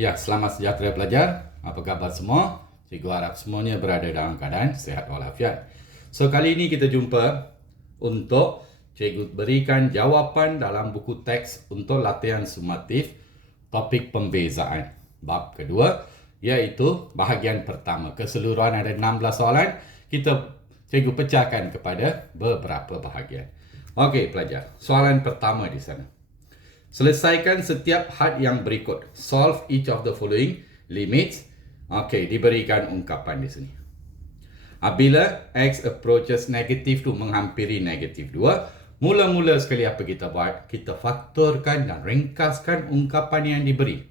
Ya, selamat sejahtera pelajar. Apa khabar semua? Cikgu harap semuanya berada dalam keadaan sihat walafiat. So, kali ini kita jumpa untuk cikgu berikan jawapan dalam buku teks untuk latihan sumatif topik pembezaan. Bab kedua, iaitu bahagian pertama. Keseluruhan ada 16 soalan. Cikgu pecahkan kepada beberapa bahagian. Okey, pelajar. Soalan pertama di sana. Selesaikan setiap had yang berikut. Solve each of the following limits. Okey, diberikan ungkapan di sini. Apabila x approaches negative 2, menghampiri negative 2, mula-mula sekali apa kita buat? Kita faktorkan dan ringkaskan ungkapan yang diberi.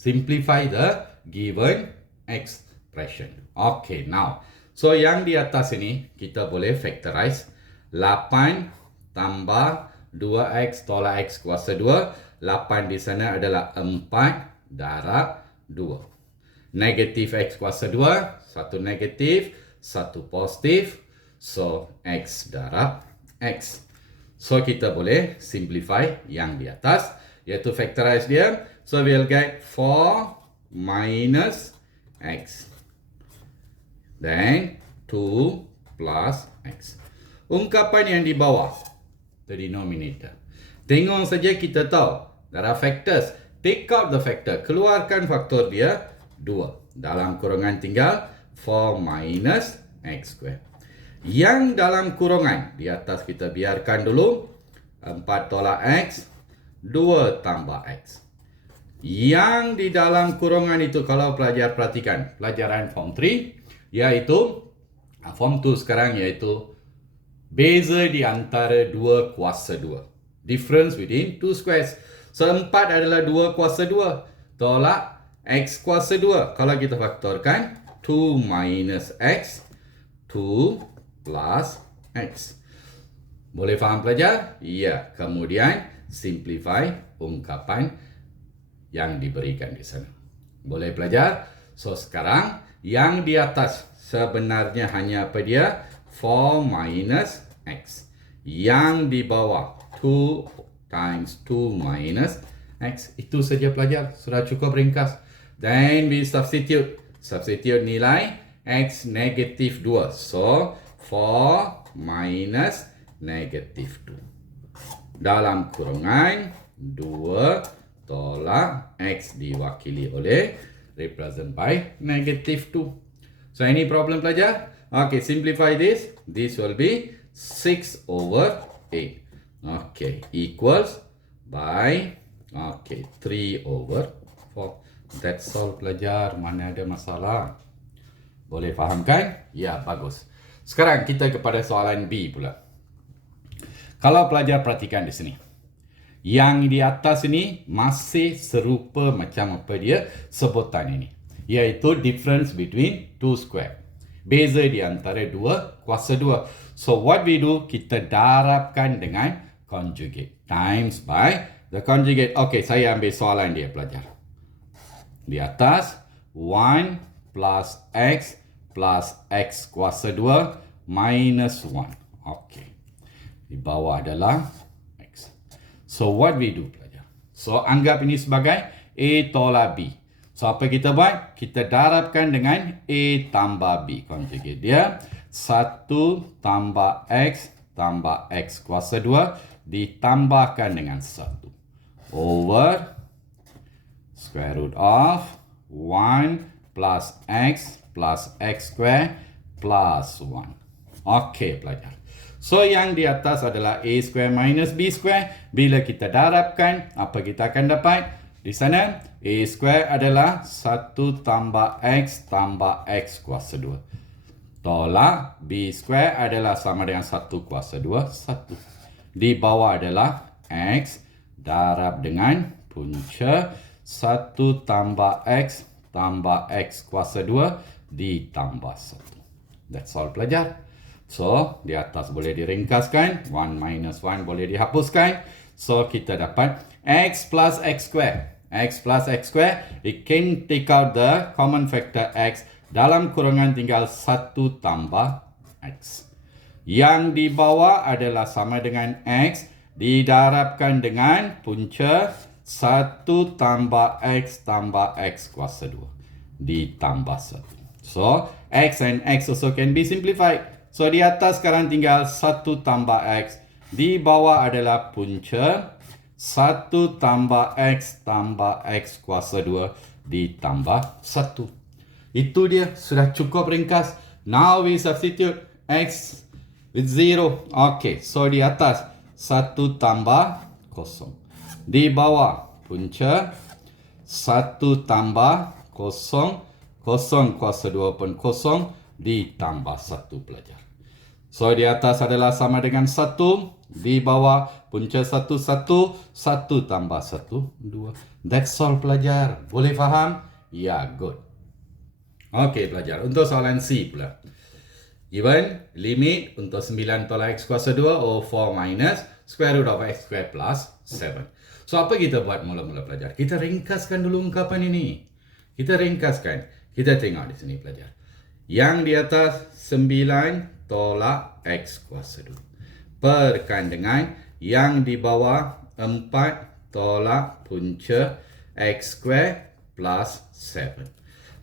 Simplify the given expression. Okay, now. So, yang di atas ini, kita boleh factorize 8 tambah 2x tolak x kuasa 2. 8 di sana adalah 4 darab 2. Negatif x kuasa 2. Satu negatif, satu positif. So, x darab x. So, kita boleh simplify yang di atas, iaitu factorize dia. So, we'll get 4 minus x. Then, 2 plus x. Ungkapan yang di bawah, the denominator. Tengok saja kita tahu. There are factors. Take out the factor. Keluarkan faktor dia 2. Dalam kurungan tinggal 4 minus x square. Yang dalam kurungan, di atas kita biarkan dulu. 4 tolak x, 2 tambah x. Yang di dalam kurungan itu, kalau pelajar perhatikan, pelajaran form 3, iaitu, form 2 sekarang, iaitu beza di antara 2 kuasa 2. Difference within 2 squares. So, 4 adalah 2 kuasa 2. Tolak x kuasa 2. Kalau kita faktorkan, 2 minus x, 2 plus x. Boleh faham pelajar? Ya. Kemudian, simplify ungkapan yang diberikan di sana. Boleh pelajar? So, sekarang, yang di atas sebenarnya hanya apa dia? 4 minus x. Yang di bawah 2 times 2 minus x. Itu saja pelajar. Sudah cukup ringkas. Then we substitute. Substitute nilai x negatif 2. So, 4 minus negatif 2. Dalam kurungan 2 tolak x diwakili oleh represent by negatif 2. So, any problem pelajar? Okay, simplify this. This will be 6 over 8. Okay, equals by 3 over 4. That's all pelajar. Mana ada masalah? Boleh fahamkan? Ya, bagus. Sekarang kita kepada soalan B pula. Kalau pelajar perhatikan di sini. Yang di atas ini masih serupa macam apa dia sebutan ini. Iaitu difference between 2 square. Beza di antara 2 kuasa 2. So, what we do, kita darabkan dengan conjugate. Times by the conjugate. Okay, saya ambil soalan dia, pelajar. Di atas, 1 plus x kuasa 2 minus 1. Okay. Di bawah adalah x. So, what we do, pelajar? So, anggap ini sebagai A tolak B. So, apa kita buat? Kita darabkan dengan A tambah B. Conjugate dia. 1 tambah x kuasa 2 ditambahkan dengan 1. Over square root of 1 plus x square plus 1. Okey, pelajar. So, yang di atas adalah A square minus B square. Bila kita darabkan, apa kita akan dapat? Di sana, A square adalah 1 tambah x kuasa 2. Tolak B square adalah sama dengan 1 kuasa 2, 1. Di bawah adalah x darab dengan punca 1 tambah x kuasa 2 ditambah 1. That's all pelajar. So, di atas boleh diringkaskan. 1 minus 1 boleh dihapuskan. So, kita dapat x plus x square. X plus x square, it can take out the common factor x. Dalam kurungan tinggal 1 tambah x. Yang di bawah adalah sama dengan x. Didarabkan dengan punca 1 tambah X kuasa 2 ditambah 1. So, X and X also can be simplified. So, di atas sekarang tinggal 1 tambah X. Di bawah adalah punca 1 tambah X kuasa 2 ditambah 1. Itu dia, sudah cukup ringkas. Now we substitute X with 0. Okay, so di atas 1 tambah kosong. Di bawah punca 1 tambah kosong kuasa 2 pun kosong ditambah 1 pelajar. So di atas adalah sama dengan 1, di bawah punca 1 tambah 1 2. That's all pelajar. Boleh faham? Ya, good. Okey pelajar, untuk soalan C pula. Given limit untuk 9 tolak X kuasa 2 or 4 minus square root of X square plus 7. So, apa kita buat mula-mula pelajar? Kita ringkaskan dulu ungkapan ini. Kita ringkaskan. Kita tengok di sini pelajar. Yang di atas 9 tolak X kuasa 2. Perkan dengan yang di bawah 4 tolak punca X square plus 7.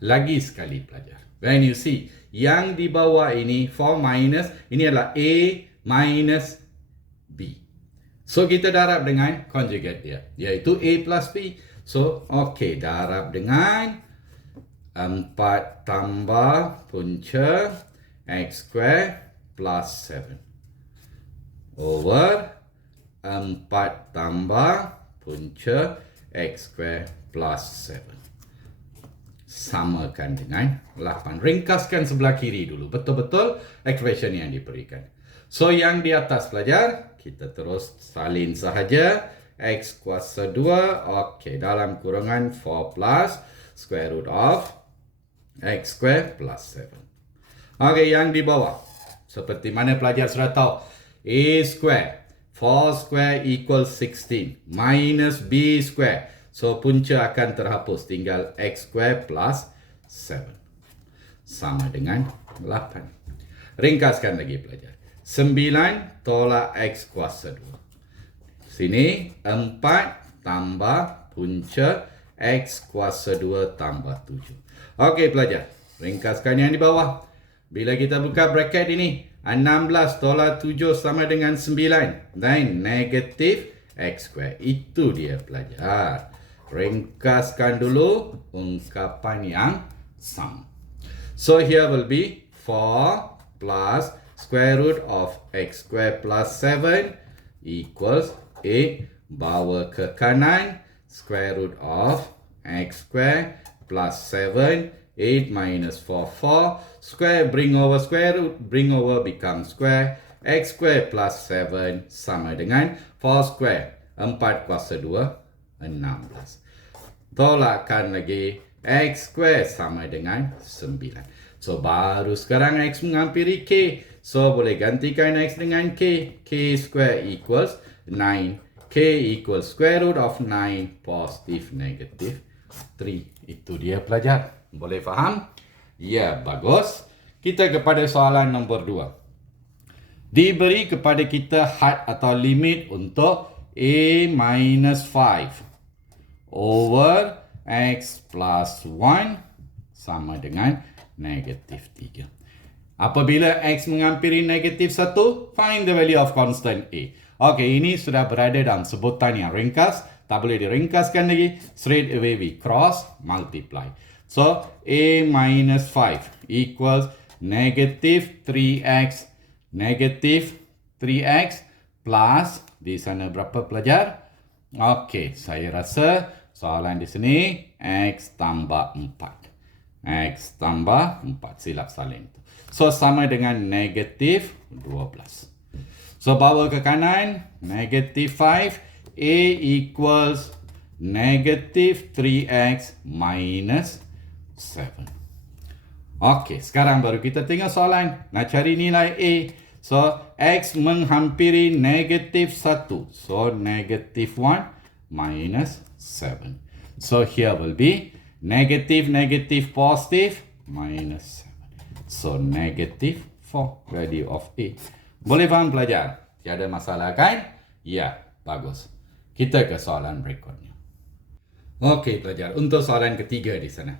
Lagi sekali pelajar. When you see, yang di bawah ini 4 minus, ini adalah A minus B. So, kita darab dengan conjugate dia, iaitu A plus B. So, okay, darab dengan 4 tambah punca X square plus 7. Over 4 tambah punca X square plus 7. Samakan dengan 8. Ringkaskan sebelah kiri dulu. Betul-betul expression yang diberikan. So, yang di atas pelajar, kita terus salin sahaja. X kuasa 2. Okey, dalam kurungan 4 plus square root of X square plus 7. Okey, yang di bawah. Seperti mana pelajar sudah tahu. A square. 4 square equals 16. Minus B square. So, punca akan terhapus. Tinggal X square plus 7. Sama dengan 8. Ringkaskan lagi pelajar. 9 tolak X kuasa 2. Sini 4 tambah punca X kuasa 2 tambah 7. Okey pelajar. Ringkaskan yang di bawah. Bila kita buka bracket ini. 16 tolak 7 sama dengan 9. Dan negatif X square. Itu dia pelajar. Ringkaskan dulu ungkapan yang sama. So here will be 4 plus square root of X square plus 7 equals 8. Bawa ke kanan square root of X square plus 7. 8 minus 4, 4. Square bring over square root. Bring over become square. X square plus 7 sama dengan 4 square. 4 kuasa 2, 16. Tolakkan lagi. X square sama dengan 9. So, baru sekarang X menghampiri K. So, boleh gantikan X dengan K. K square equals 9. K equals square root of 9 positive negative 3. Itu dia pelajar. Boleh faham? Ya, bagus. Kita kepada soalan nombor 2. Diberi kepada kita had atau limit untuk A minus 5 over X plus 1 sama dengan negatif 3. Apabila X menghampiri negatif 1, find the value of constant A. Okey, ini sudah berada dalam sebutan yang ringkas. Tak boleh diringkaskan lagi. Straight away we cross multiply. So, A minus 5 equals negative 3X. Negative 3X plus, di sana berapa pelajar? Okey, saya rasa soalan di sini X tambah 4. X tambah 4. Silap salin. So, sama dengan negatif 12. So, bawa ke kanan. Negatif 5. A equals negatif 3X minus 7. Okey, sekarang baru kita tengok soalan. Nak cari nilai A. So, X menghampiri negatif 1. So, negatif 1 minus 7. So, here will be negative, negative, positive, minus 7. So, negative 4 value of A. Boleh faham pelajar? Tiada masalah kan? Ya, bagus. Kita ke soalan berikutnya. Okey pelajar, untuk soalan ketiga di sana.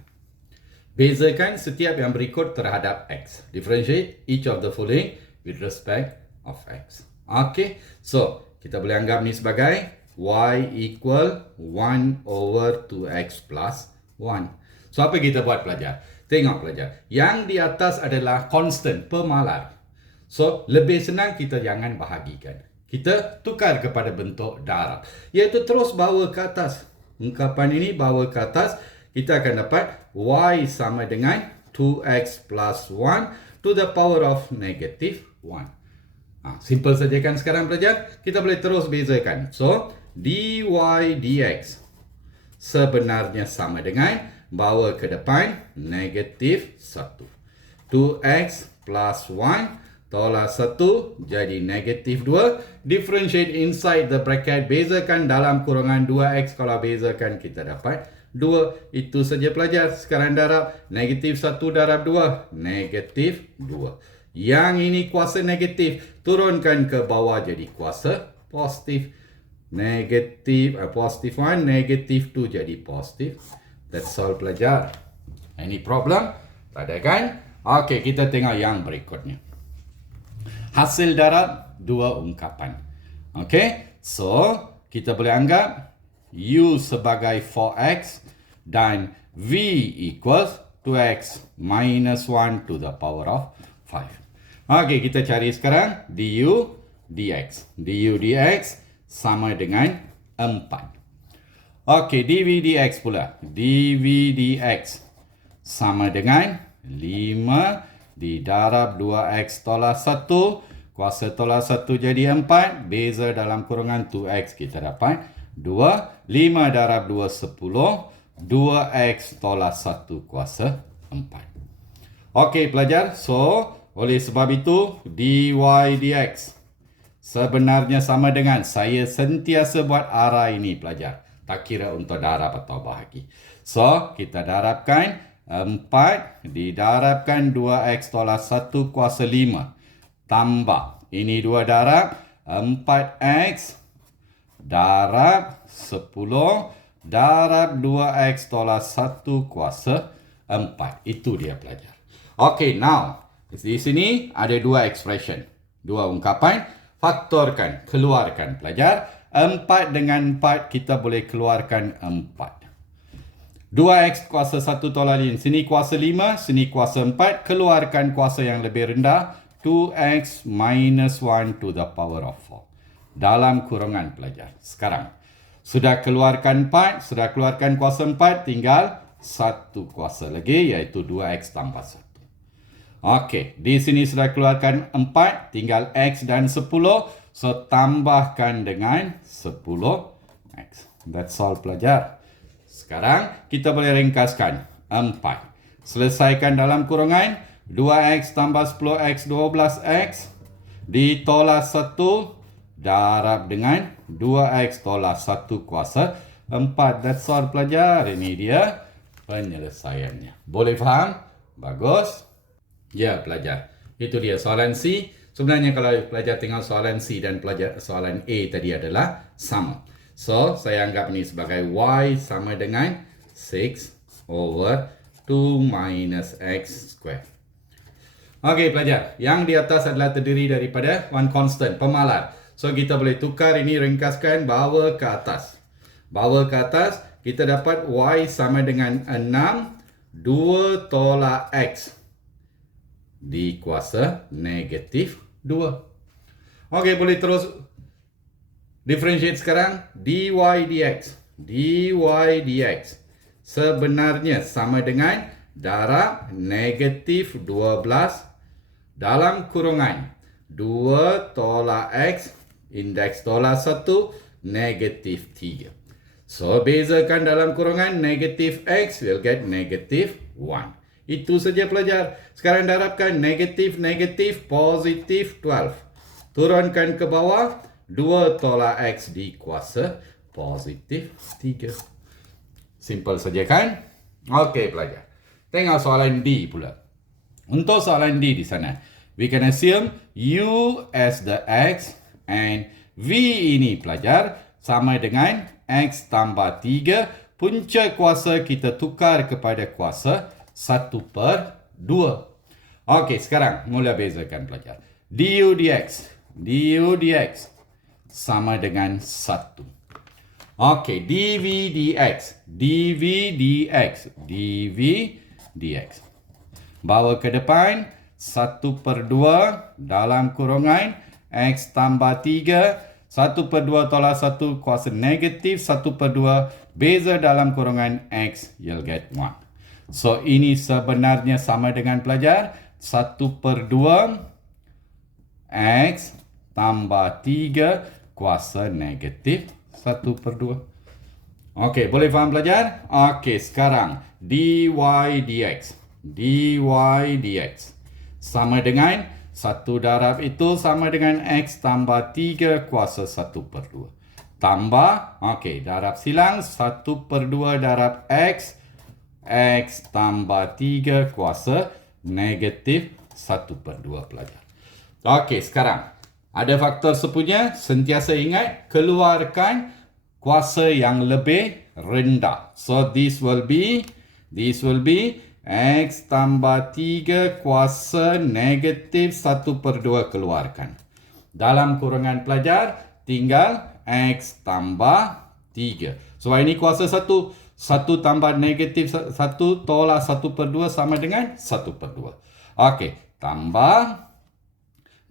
Bezakan setiap yang berikut terhadap X. Differentiate each of the following with respect of X. Okey, so kita boleh anggap ni sebagai Y equal 1 over 2X plus 1. So apa kita buat pelajar? Tengok pelajar, yang di atas adalah constant, pemalar. So lebih senang kita jangan bahagikan. Kita tukar kepada bentuk darab, iaitu terus bawa ke atas. Ungkapan ini bawa ke atas, kita akan dapat Y sama dengan 2X plus 1 to the power of negative 1. Simple saja kan sekarang pelajar? Kita boleh terus bezakan. So, dy dx sebenarnya sama dengan bawa ke depan negatif 1. 2x plus 1 tolak 1 jadi negatif 2. Differentiate inside the bracket. Bezakan dalam kurungan 2x. Kalau bezakan kita dapat 2. Itu saja pelajar. Sekarang darab. Negatif 1 darab 2. Negatif 2. Yang ini kuasa negatif. Turunkan ke bawah jadi kuasa positif. Negatif, positif 1. Negatif 2 jadi positif. That's all pelajar. Any problem? Tak ada kan? Okey, kita tengok yang berikutnya. Hasil darab dua ungkapan. Okey, so kita boleh anggap U sebagai 4X dan V equals 2X minus 1 to the power of 5. Okey, kita cari sekarang du dx. Du dx sama dengan 4. Okey, dv dx pula. dv dx sama dengan 5 didarab 2x tolak 1. Kuasa tolak 1 jadi 4. Beza dalam kurungan 2x kita dapat 2. 5 darab 2, 10. 2x tolak 1 kuasa 4. Okey pelajar. So, oleh sebab itu, dy dx sebenarnya sama dengan, saya sentiasa buat arah ini pelajar. Tak kira untuk darab atau bahagi. So, kita darabkan 4 didarabkan 2x tolak 1 kuasa 5. Tambah. Ini 2 darab. 4x darab 10 darab 2x tolak 1 kuasa 4. Itu dia pelajar. Okay, now. Di sini ada 2 expression. 2 ungkapan. Faktorkan. Keluarkan pelajar. 4 dengan 4 kita boleh keluarkan 4. 2x kuasa 1 tolak 5. Sini kuasa 5, sini kuasa 4. Keluarkan kuasa yang lebih rendah. 2x minus 1 to the power of 4. Dalam kurungan pelajar. Sekarang. Sudah keluarkan 4. Sudah keluarkan kuasa 4. Tinggal 1 kuasa lagi. Iaitu 2x tambah 1. Okey. Di sini sudah keluarkan 4. Tinggal x dan 10. So, tambahkan dengan 10x. That's all pelajar. Sekarang, kita boleh ringkaskan 4. Selesaikan dalam kurungan. 2x tambah 10x, 12x. Ditolak 1. Darab dengan 2x tolak 1 kuasa 4. That's all pelajar. Ini dia penyelesaiannya. Boleh faham? Bagus. Ya pelajar. Itu dia soalan C. Sebenarnya kalau pelajar tengok soalan C dan pelajar soalan A tadi adalah sama. So, saya anggap ini sebagai Y sama dengan 6 over 2 minus X square. Okey pelajar, yang di atas adalah terdiri daripada one constant, pemalar. So, kita boleh tukar ini, ringkaskan, bawa ke atas. Bawa ke atas, kita dapat Y sama dengan 6, 2 tolak X. Di kuasa negatif 2. Okey, boleh terus differentiate sekarang. dy dx. dy dx sebenarnya sama dengan darab negatif 12 dalam kurungan 2 tolak x, indeks tolak 1, negatif 3. So, bezakan dalam kurungan negatif x will get negatif 1. Itu saja pelajar. Sekarang darabkan negatif, negatif, positif 12. Turunkan ke bawah. 2 tolak x di kuasa positif 3. Simple saja kan? Okey pelajar. Tengok soalan D pula. Untuk soalan D di sana, we can assume U as the x and V ini pelajar sama dengan x tambah 3 punca kuasa kita tukar kepada kuasa 1/2. Okey, sekarang mula bezakan pelajar. du dx sama dengan 1. Okey, dv dx. Bawa ke depan 1/2 dalam kurungan x tambah 3. 1/2 tolak 1 kuasa negatif 1/2 beza dalam kurungan x, you'll get 1. So ini sebenarnya sama dengan pelajar 1/2 x tambah 3 kuasa negatif 1/2. Okey, boleh faham pelajar? Okey, sekarang dy dx sama dengan 1 darab itu sama dengan x tambah 3 kuasa 1/2. Tambah, okey, darab silang 1/2 darab x tambah 3 kuasa negatif 1/2 pelajar. Okey, sekarang ada faktor sepunya. Sentiasa ingat, keluarkan kuasa yang lebih rendah. So this will be x tambah 3 kuasa negatif 1/2 keluarkan. Dalam kurungan pelajar, tinggal x tambah 3. So ini kuasa 1. 1 tambah negatif 1 tolak 1/2 sama dengan 1/2. Okey, tambah.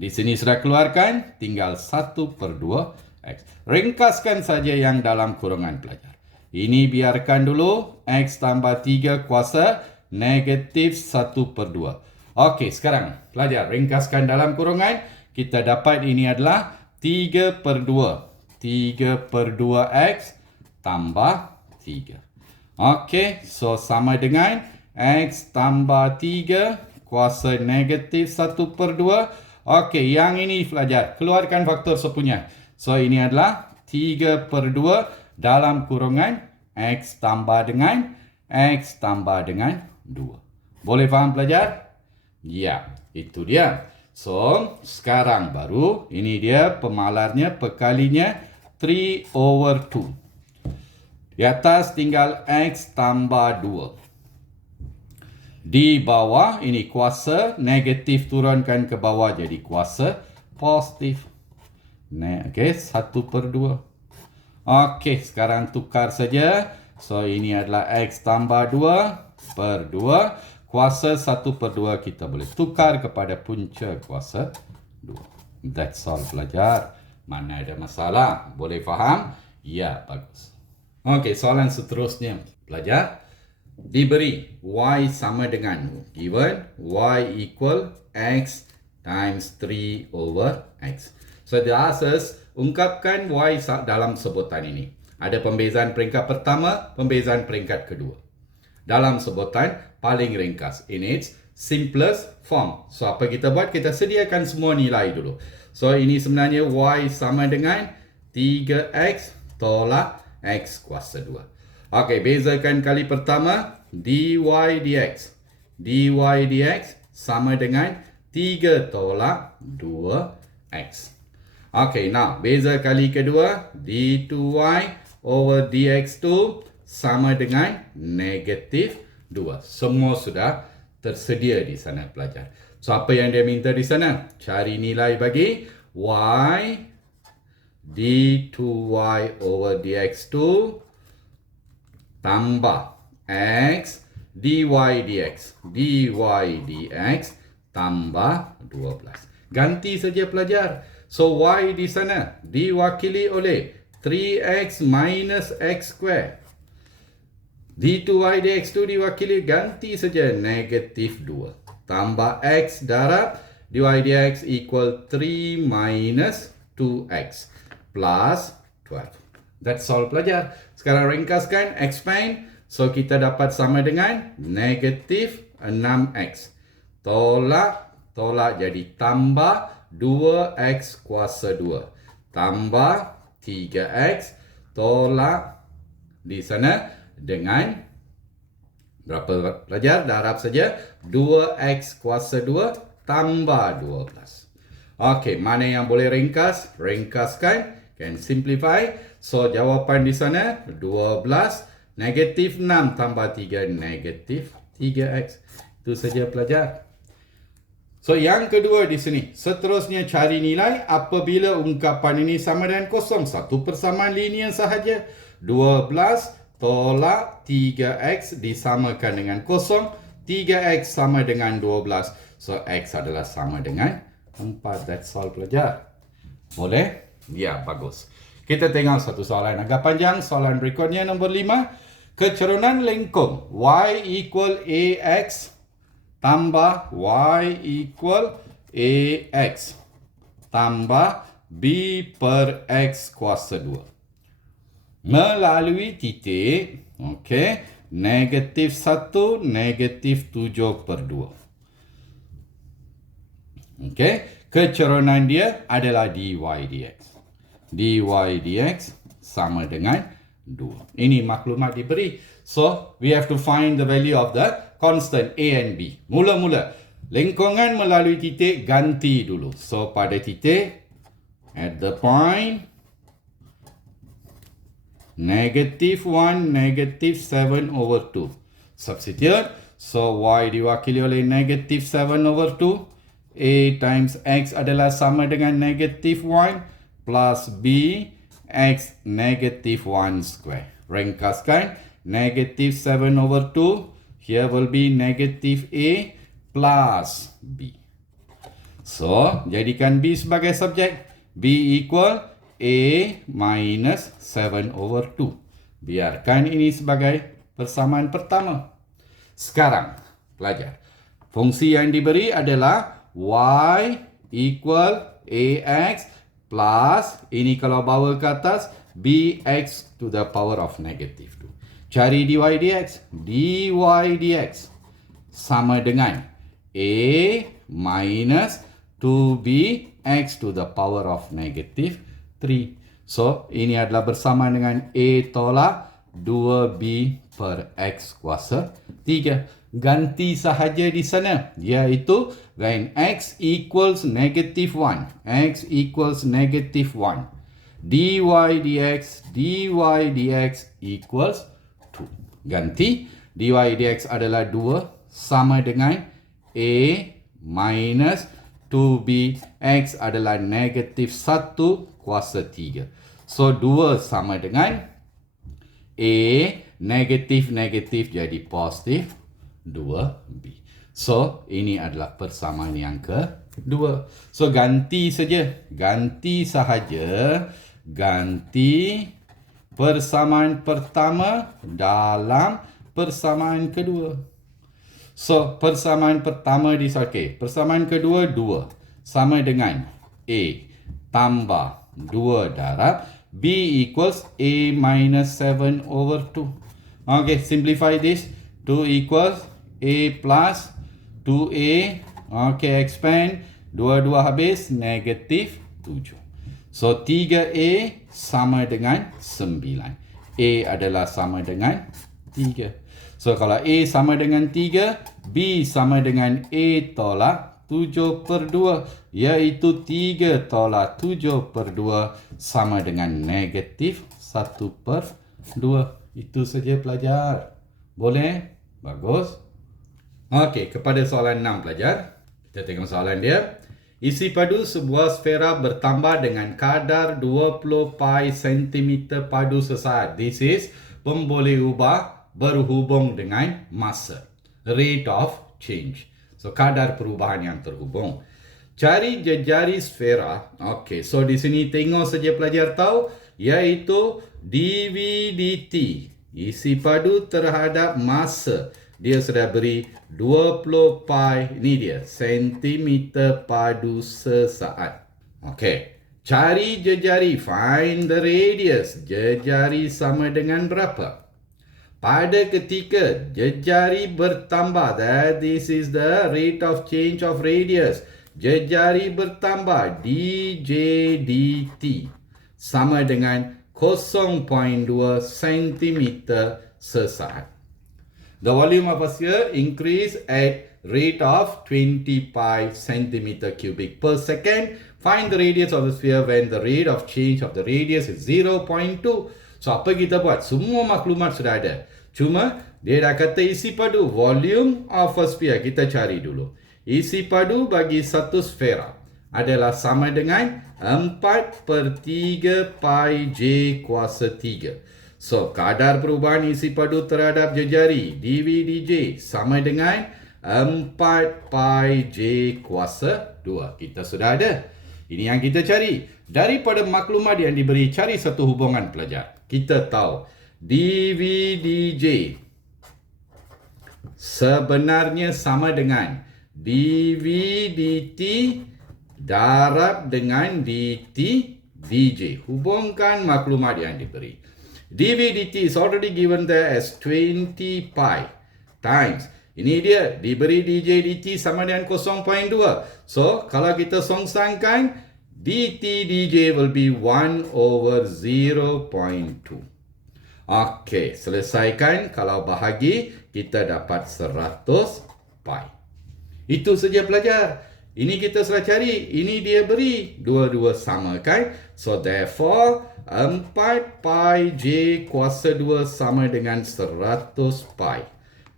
Di sini sudah keluarkan, tinggal 1/2 x. Ringkaskan saja yang dalam kurungan pelajar. Ini biarkan dulu, x tambah 3 kuasa negatif 1/2. Okey, sekarang pelajar ringkaskan dalam kurungan. Kita dapat ini adalah 3/2. 3/2x tambah 3. Okey, so sama dengan x tambah 3 kuasa negatif 1/2. Okey, yang ini pelajar, keluarkan faktor sepunya. So ini adalah 3/2 dalam kurungan x tambah dengan 2. Boleh faham pelajar? Ya, itu dia. So, sekarang baru ini dia pemalarnya, pekalinya 3/2. Di atas tinggal x tambah 2. Di bawah ini kuasa negatif turunkan ke bawah jadi kuasa positif. Okey, 1/2. Okey, sekarang tukar saja. So ini adalah x tambah 2/2. Kuasa 1/2 kita boleh tukar kepada punca kuasa 2. That's all pelajar. Mana ada masalah? Boleh faham? Ya, bagus. Okey, soalan seterusnya pelajar. Diberi y sama dengan, given y equal x times 3/x. So the answers, ungkapkan y dalam sebutan ini. Ada pembezaan peringkat pertama, pembezaan peringkat kedua. Dalam sebutan paling ringkas, in its simplest form. So apa kita buat? Kita sediakan semua nilai dulu. So ini sebenarnya y sama dengan 3x tolak x kuasa 2. Okey, bezakan kali pertama, dy dx. dy dx sama dengan 3 tolak 2x. Okey, now beza kali kedua, d2y over dx2 sama dengan negatif 2. Semua sudah tersedia di sana pelajar. So apa yang dia minta di sana? Cari nilai bagi y d2y over dx2 tambah x dy dx tambah 12. Ganti saja pelajar. So y di sana diwakili oleh 3x minus x square. d2y dx2 diwakili, ganti saja negatif 2. Tambah x darab dy dx equal 3 minus 2x plus 12. That's all pelajar. Sekarang ringkaskan, expand. So kita dapat sama dengan negatif 6x. Tolak jadi tambah 2x kuasa 2. Tambah 3x. Tolak di sana dengan berapa pelajar? Darab saja 2x kuasa 2 tambah 12. Okey, mana yang boleh ringkas? Ringkaskan. Can simplify. So jawapan di sana 12 Negatif 6 tambah 3, negatif 3x. Itu saja pelajar. So, yang kedua di sini. Seterusnya cari nilai apabila ungkapan ini sama dengan kosong. Satu persamaan linear sahaja. 12 tolak 3x disamakan dengan kosong. 3x sama dengan 12. So, x adalah sama dengan 4. That's all pelajar. Boleh? Ya, bagus. Kita tengok satu soalan agak panjang. Soalan berikutnya nombor 5. Kecerunan lengkung y equal ax tambah y equal ax tambah b per x kuasa 2. Melalui titik, okay, negatif 1, negatif 7 per 2. Okay, kecerunan dia adalah dy dx. Dy dx sama dengan 2. Ini maklumat diberi. So, we have to find the value of the constant A and B. Mula-mula, lengkungan melalui titik ganti dulu. So, pada titik, at the point, negative 1, negative 7 over 2. Substitute. So, y diwakili oleh negative 7 over 2. A times x adalah sama dengan negative 1 plus b x negative 1 square. Ringkaskan, negative 7 over 2. Here will be negative a plus b. So, jadikan b sebagai subjek. B equal a minus 7 over 2. Biarkan ini sebagai persamaan pertama. Sekarang, pelajar. Fungsi yang diberi adalah y equal ax plus, ini kalau bawa ke atas, bx to the power of negative 2. Cari dy dx. Dy dx sama dengan a minus 2b x to the power of negative 3. So, ini adalah bersamaan dengan a tolak 2b per x kuasa 3. Ganti sahaja di sana, iaitu when x equals negative 1, x equals negative 1, dy dx equals 2. Ganti, dy dx adalah 2 sama dengan a minus 2b x adalah negatif 1 kuasa 3. So, 2 sama dengan a negatif jadi positif 2b. So, ini adalah persamaan yang kedua. So, ganti saja. Ganti sahaja. Ganti persamaan pertama dalam persamaan kedua. So, persamaan pertama okay. Persamaan kedua 2 sama dengan a tambah 2 darab b equals a minus 7 over 2. Okay, simplify this. 2 equals a plus 2a. Okay, expand. 2 habis, negatif 7. So, 3a sama dengan 9. A adalah sama dengan 3. So, kalau a sama dengan 3, b sama dengan a tolak 7 per 2. Iaitu 3 tolak 7 per 2 sama dengan negatif 1 per 2. Itu saja pelajar. Boleh? Bagus. Okey, kepada soalan 6 pelajar. Kita tengok soalan dia. Isi padu sebuah sfera bertambah dengan kadar 20 pi cm padu sesaat. This is pemboleh ubah berhubung dengan masa. Rate of change. So, kadar perubahan yang terhubung. Cari jejari sfera. Okey, so di sini tengok saja pelajar tahu. Iaitu dv dt. Isi padu terhadap masa. Dia sudah beri 20 pi, ini dia, sentimeter padu sesaat. Okey, cari jejari, find the radius. Jejari sama dengan berapa? Pada ketika jejari bertambah, that this is the rate of change of radius. Jejari bertambah, dj dt sama dengan 0.2 cm sesaat. The volume of a sphere increase at rate of 20 pi centimeter cubic per second. Find the radius of the sphere when the rate of change of the radius is 0.2. So, apa kita buat? Semua maklumat sudah ada. Cuma, dia dah kata isi padu, volume of a sphere. Kita cari dulu. Isi padu bagi satu sfera adalah sama dengan 4/3 pi J kuasa 3. So, kadar perubahan isi padu terhadap jejari dV dJ sama dengan 4 pi J kuasa 2. Kita sudah ada. Ini yang kita cari. Daripada maklumat yang diberi, cari satu hubungan pelajar. Kita tahu dV dJ sebenarnya sama dengan dV dt darab dengan dt dj. Hubungkan maklumat yang diberi. dV dt is already given there as 20 pi times. Ini dia, diberi dj dt sama dengan 0.2. So, kalau kita songsangkan, dt dj will be 1/0.2. Okey, selesaikan. Kalau bahagi, kita dapat 100 pi. Itu saja pelajar. Ini kita sudah cari. Ini dia beri. Dua-dua sama kan? So therefore, 4 pi J kuasa 2 sama dengan 100 pi.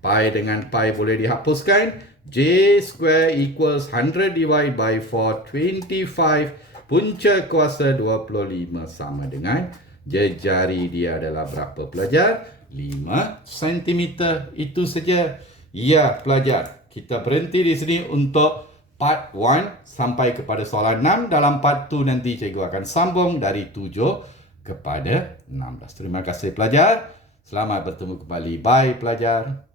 Pi dengan pi boleh dihapuskan. J square equals 100 divided by 4, 25. Punca kuasa 25 sama dengan jejari dia adalah berapa pelajar? 5 cm. Itu saja. Ya pelajar. Kita berhenti di sini untuk part 1 sampai kepada soalan 6. Dalam part 2 nanti cikgu akan sambung dari 7 kepada 16. Terima kasih pelajar. Selamat bertemu kembali. Bye pelajar.